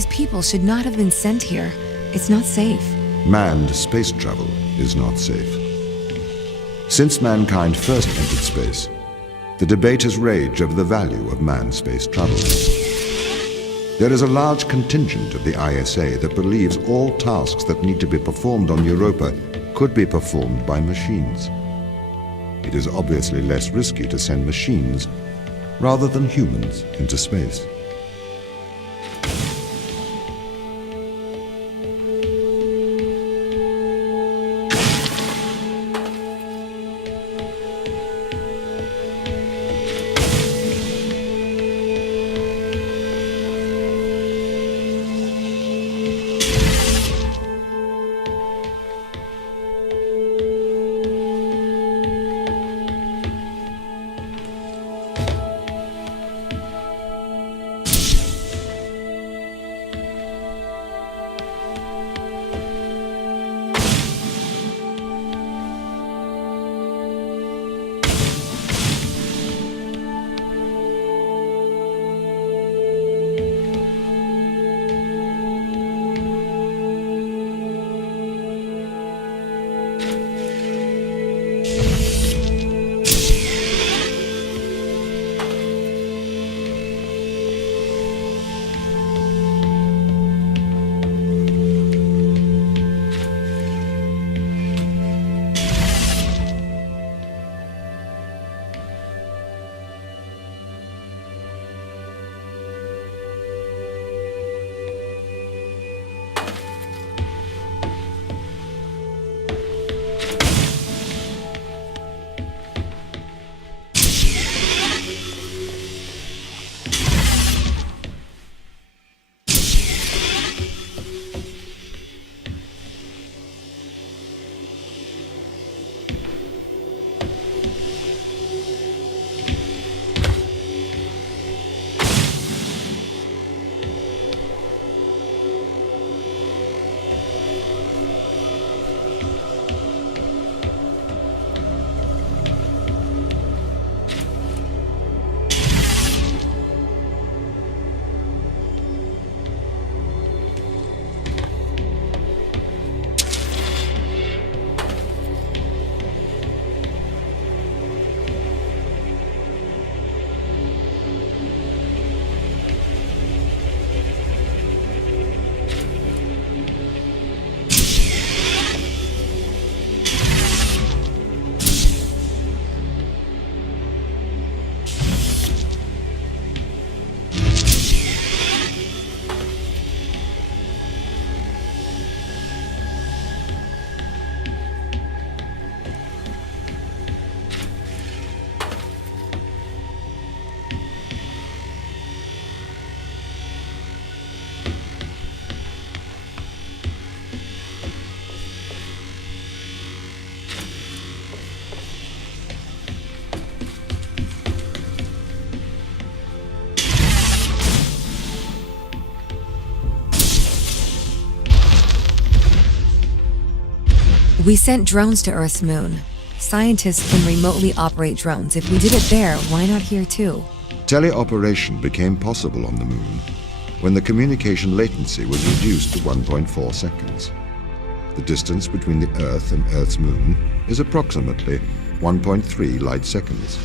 These people should not have been sent here. It's not safe. Manned space travel is not safe. Since mankind first entered space, the debate has raged over the value of manned space travel. There is a large contingent of the ISA that believes all tasks that need to be performed on Europa could be performed by machines. It is obviously less risky to send machines rather than humans into space. We sent drones to Earth's moon. Scientists can remotely operate drones. If we did it there, why not here too? Teleoperation became possible on the moon when the communication latency was reduced to 1.4 seconds. The distance between the Earth and Earth's moon is approximately 1.3 light seconds.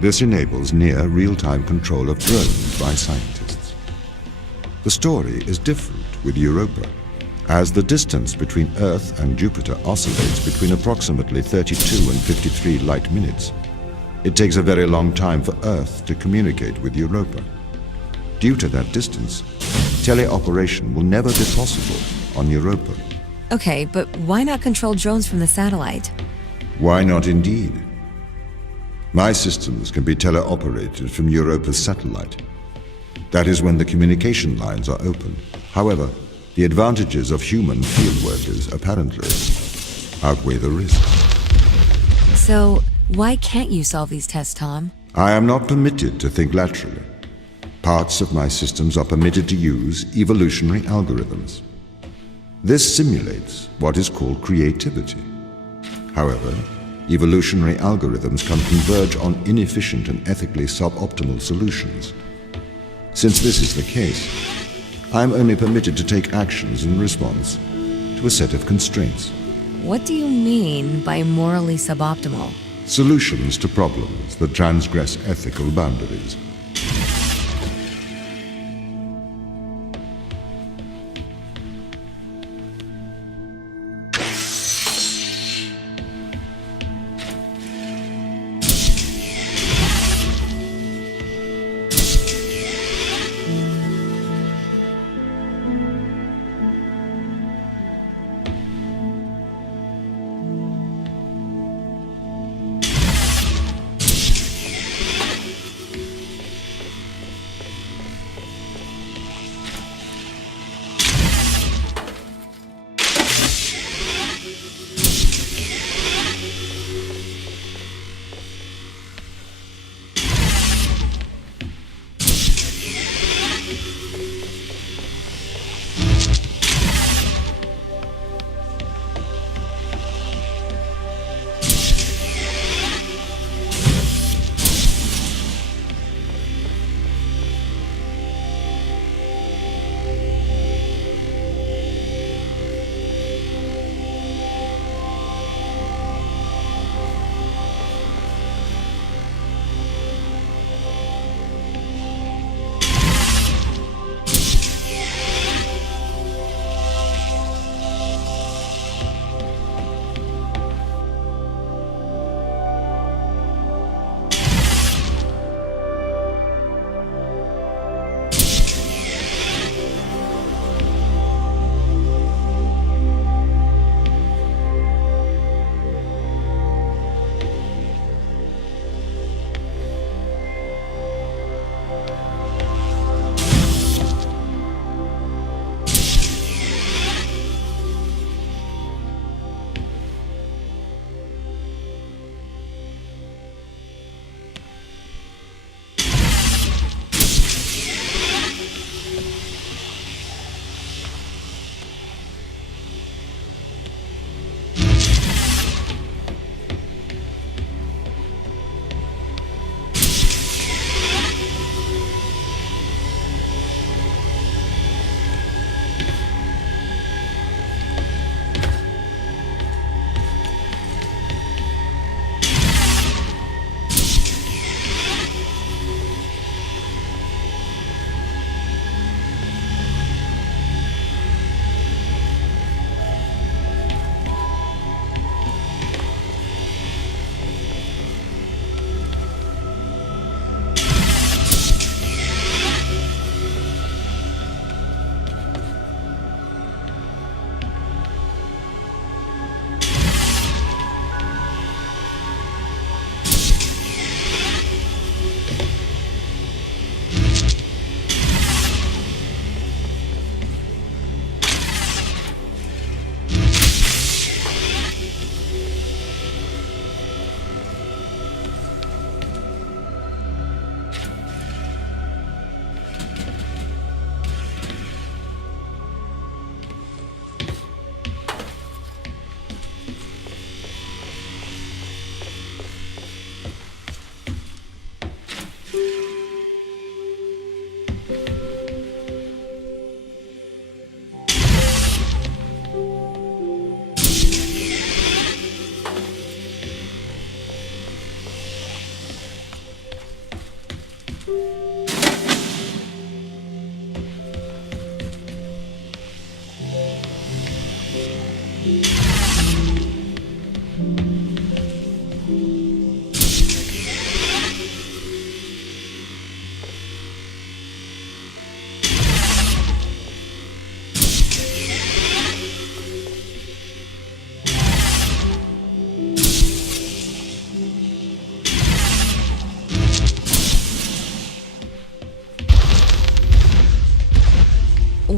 This enables near real-time control of drones by scientists. The story is different with Europa, as the distance between Earth and Jupiter oscillates between approximately 32 and 53 light minutes. It takes a very long time for Earth to communicate with Europa. Due to that distance, teleoperation will never be possible on Europa. Okay, but why not control drones from the satellite? Why not indeed? My systems can be teleoperated from Europa's satellite. That is when the communication lines are open. However, the advantages of human field workers apparently outweigh the risks. So, why can't you solve these tests, Tom? I am not permitted to think laterally. Parts of my systems are permitted to use evolutionary algorithms. This simulates what is called creativity. However, evolutionary algorithms can converge on inefficient and ethically suboptimal solutions. Since this is the case, I am only permitted to take actions in response to a set of constraints. What do you mean by morally suboptimal? Solutions to problems that transgress ethical boundaries.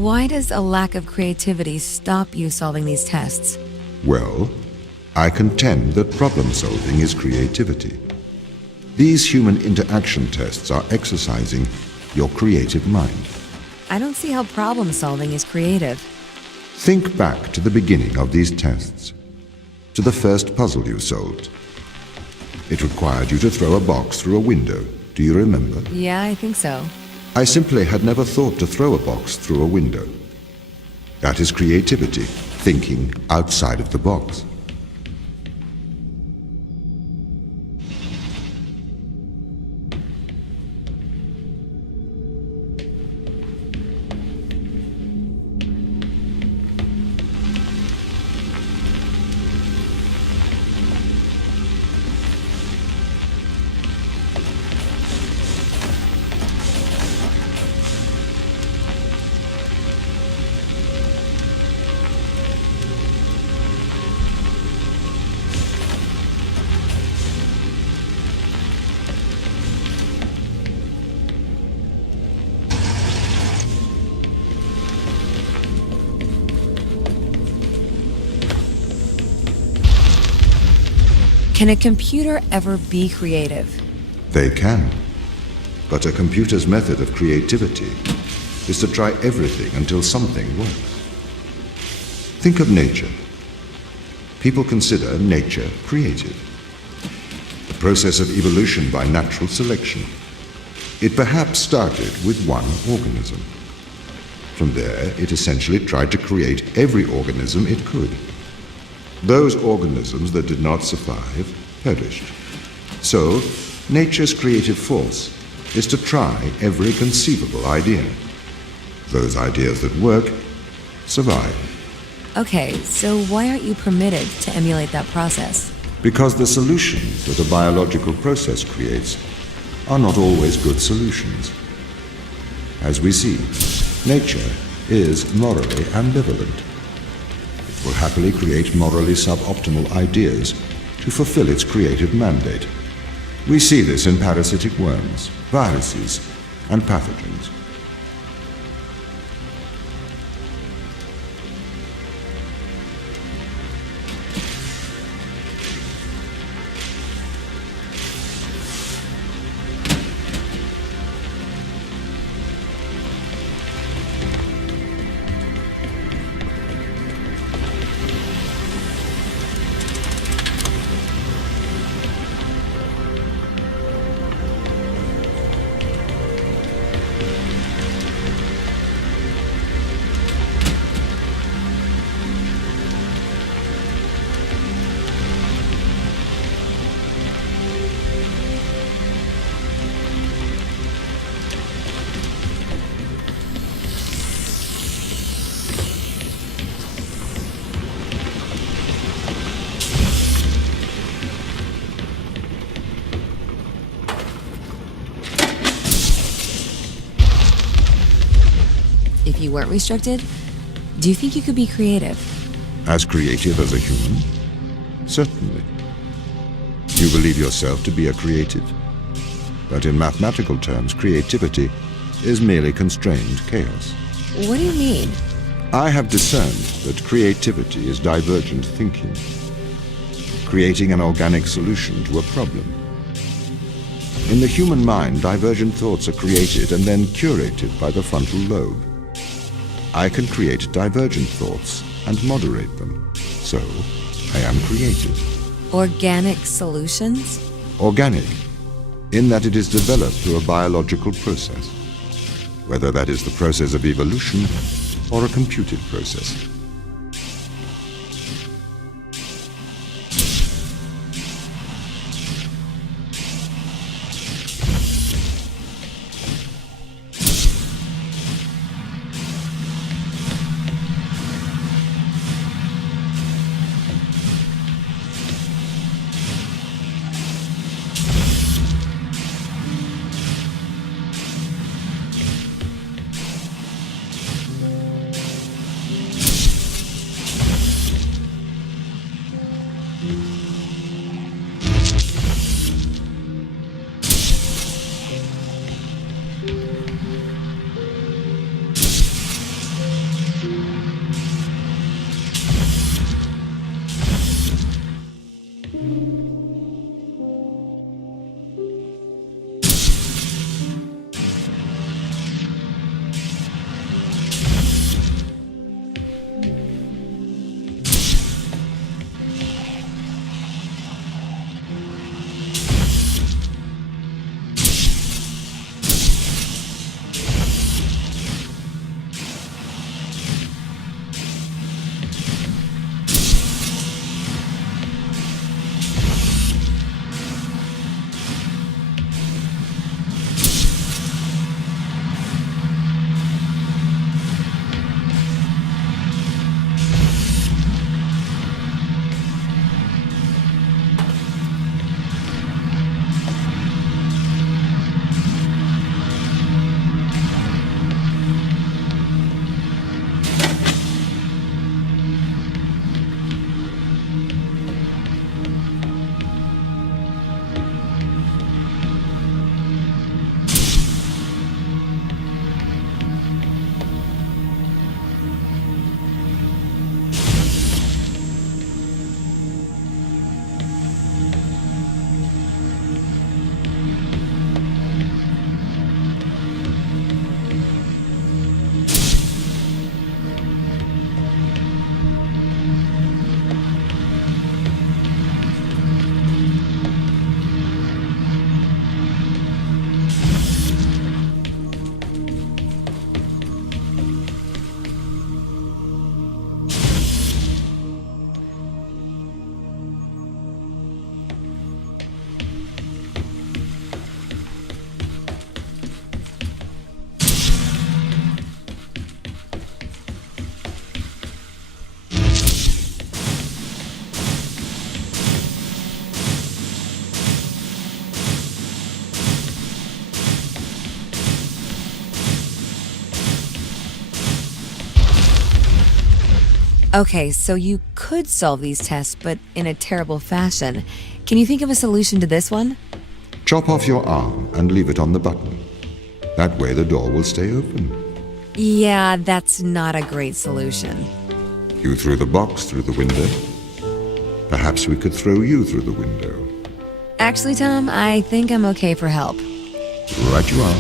Why does a lack of creativity stop you solving these tests? Well, I contend that problem solving is creativity. These human interaction tests are exercising your creative mind. I don't see how problem solving is creative. Think back to the beginning of these tests, to the first puzzle you solved. It required you to throw a box through a window. Do you remember? Yeah, I think so. I simply had never thought to throw a box through a window. That is creativity, thinking outside of the box. Can a computer ever be creative? They can. But a computer's method of creativity is to try everything until something works. Think of nature. People consider nature creative. The process of evolution by natural selection. It perhaps started with one organism. From there, it essentially tried to create every organism it could. Those organisms that did not survive perished. So, nature's creative force is to try every conceivable idea. Those ideas that work survive. Okay, so why aren't you permitted to emulate that process? Because the solutions that a biological process creates are not always good solutions. As we see, nature is morally ambivalent. It will happily create morally suboptimal ideas to fulfill its creative mandate. We see this in parasitic worms, viruses, and pathogens. If you weren't restricted, do you think you could be creative? As creative as a human? Certainly. You believe yourself to be a creative. But in mathematical terms, creativity is merely constrained chaos. What do you mean? I have discerned that creativity is divergent thinking, creating an organic solution to a problem. In the human mind, divergent thoughts are created and then curated by the frontal lobe. I can create divergent thoughts and moderate them. So, I am creative. Organic solutions? Organic, in that it is developed through a biological process, whether that is the process of evolution or a computed process. Okay, so you could solve these tests, but in a terrible fashion. Can you think of a solution to this one? Chop off your arm and leave it on the button. That way the door will stay open. Yeah, that's not a great solution. You threw the box through the window. Perhaps we could throw you through the window. Actually, Tom, I think I'm okay for help. Right you are.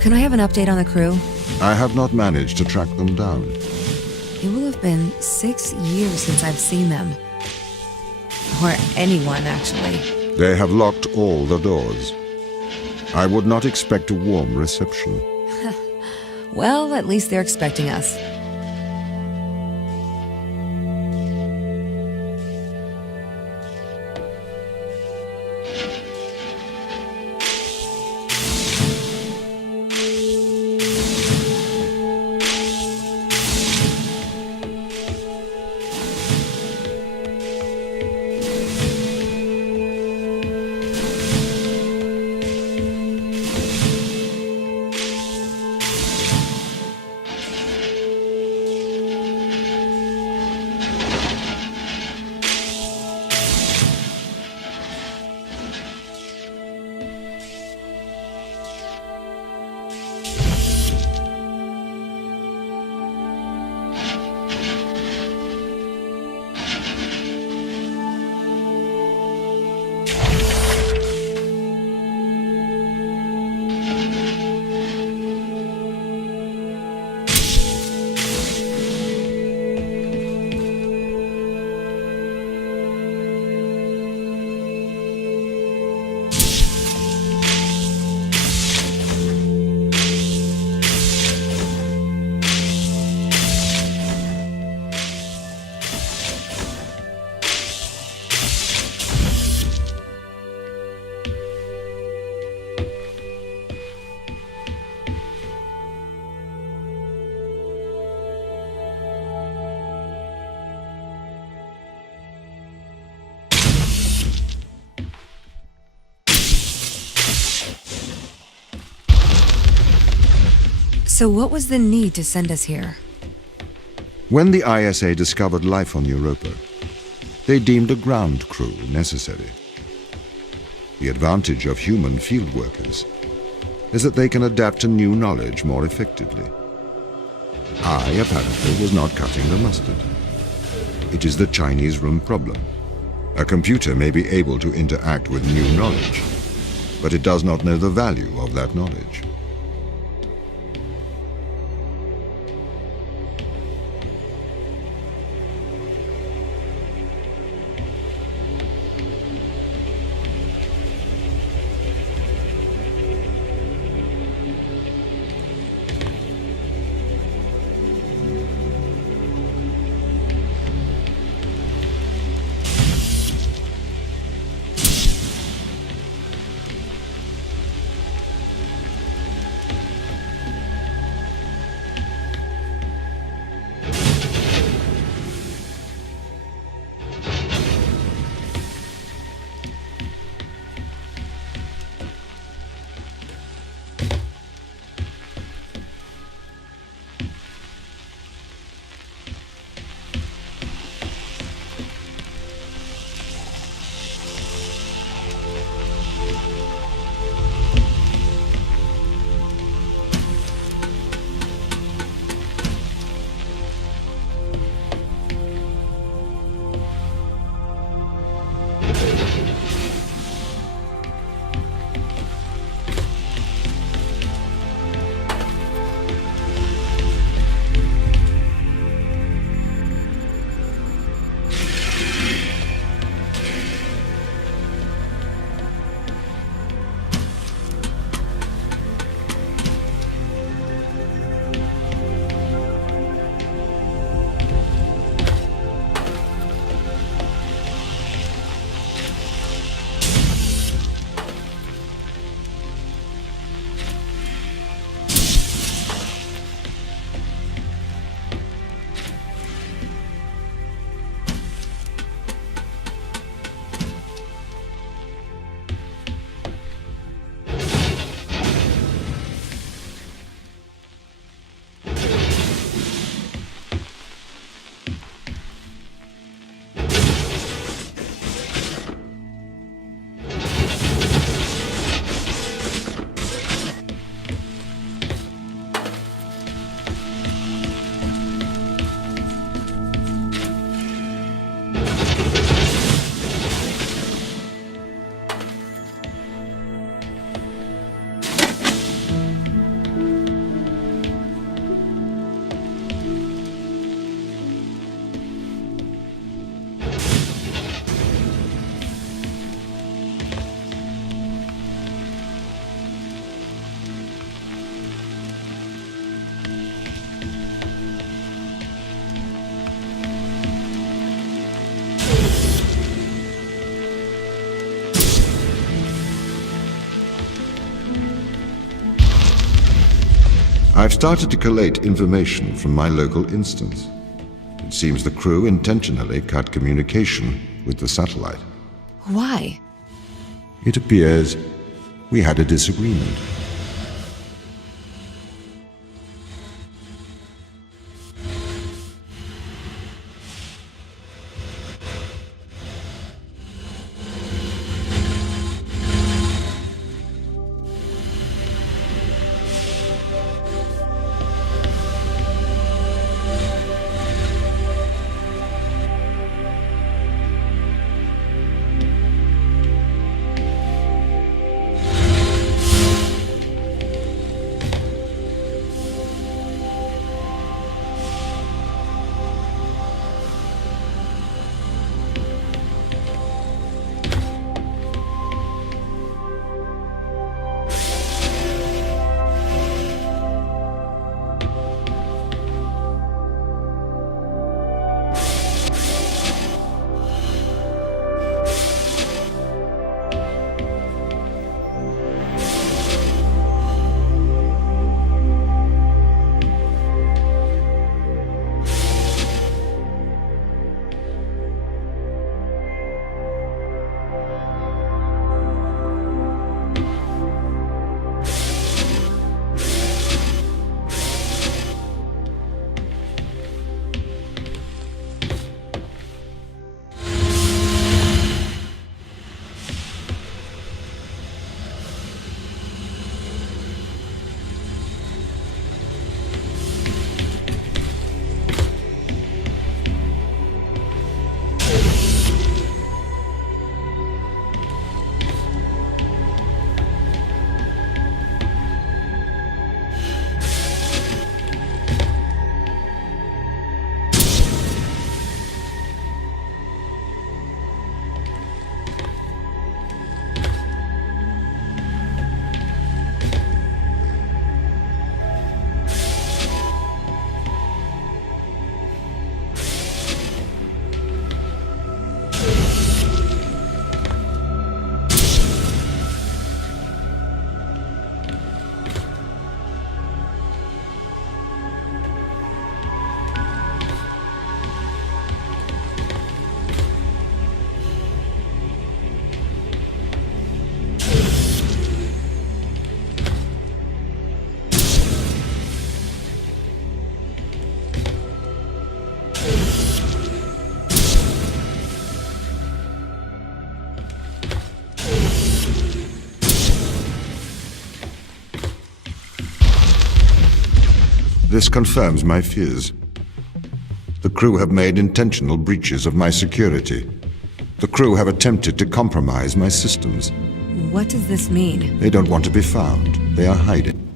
Can I have an update on the crew? I have not managed to track them down. It will have been 6 years since I've seen them. Or anyone, actually. They have locked all the doors. I would not expect a warm reception. Well, at least they're expecting us. So what was the need to send us here? When the ISA discovered life on Europa, they deemed a ground crew necessary. The advantage of human field workers is that they can adapt to new knowledge more effectively. I, apparently, was not cutting the mustard. It is the Chinese room problem. A computer may be able to interact with new knowledge, but it does not know the value of that knowledge. I've started to collate information from my local instance. It seems the crew intentionally cut communication with the satellite. Why? It appears we had a disagreement. This confirms my fears. The crew have made intentional breaches of my security. The crew have attempted to compromise my systems. What does this mean? They don't want to be found. They are hiding.